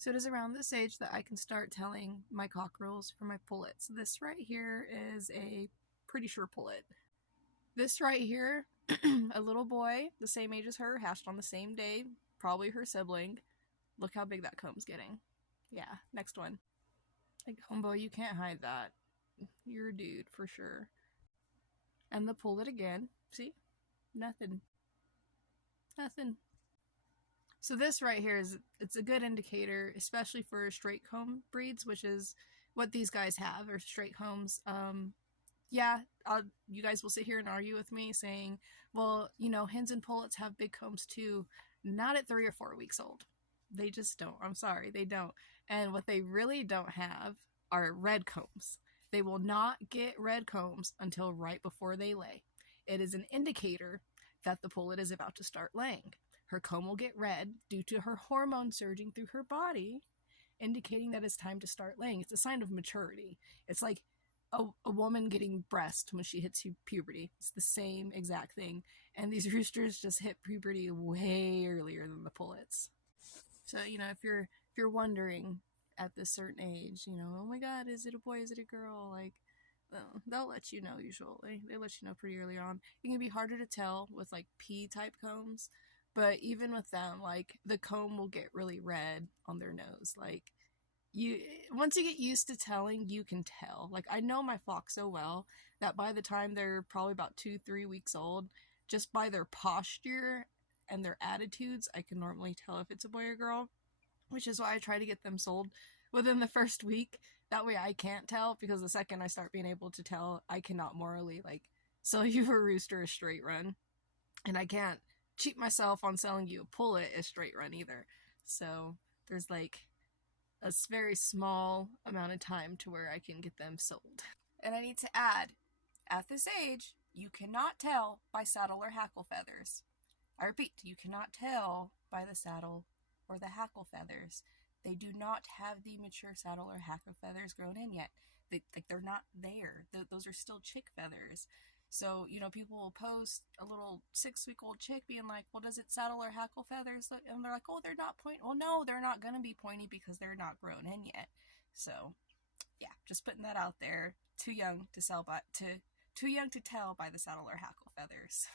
So it is around this age that I can start telling my cockerels from my pullets. This right here is a pretty sure pullet. This right here, a little boy, the same age as her, hatched on the same day, probably her sibling. Look how big that comb's getting. Yeah, next one. Like, homeboy, you can't hide that. You're a dude, for sure. And the pullet again. See? Nothing. Nothing. So this right here it's a good indicator, especially for straight comb breeds, which is what these guys have, or straight combs. Yeah, you guys will sit here and argue with me saying, well, hens and pullets have big combs too. Not at 3 or 4 weeks old. They just don't. I'm sorry, they don't. And what they really don't have are red combs. They will not get red combs until right before they lay. It is an indicator that the pullet is about to start laying. Her comb will get red due to her hormone surging through her body, indicating that it's time to start laying. It's a sign of maturity. It's like a woman getting breast when she hits puberty. It's the same exact thing. And these roosters just hit puberty way earlier than the pullets. So, if you're wondering at this certain age, oh my god, is it a boy, is it a girl? Like, they'll let you know usually. They let you know pretty early on. It can be harder to tell with like P-type combs, but even with them, like, the comb will get really red on their nose. Like, once you get used to telling, you can tell. Like, I know my flock so well that by the time they're probably about 2-3 weeks old, just by their posture and their attitudes, I can normally tell if it's a boy or girl, which is why I try to get them sold within the first week. That way I can't tell, because the second I start being able to tell, I cannot morally, like, sell you a rooster a straight run. And I can't cheat myself on selling you a pullet a straight run either. So there's like a very small amount of time to where I can get them sold. And I need to add, at this age, you cannot tell by saddle or hackle feathers. I repeat, you cannot tell by the saddle or the hackle feathers. They do not have the mature saddle or hackle feathers grown in yet. They're not there. Those are still chick feathers. So, people will post a little 6-week-old chick being like, well, does it saddle or hackle feathers? And they're like, oh, they're not pointy. Well, no, they're not going to be pointy because they're not grown in yet. So, yeah, just putting that out there. Too young to tell by the saddle or hackle feathers.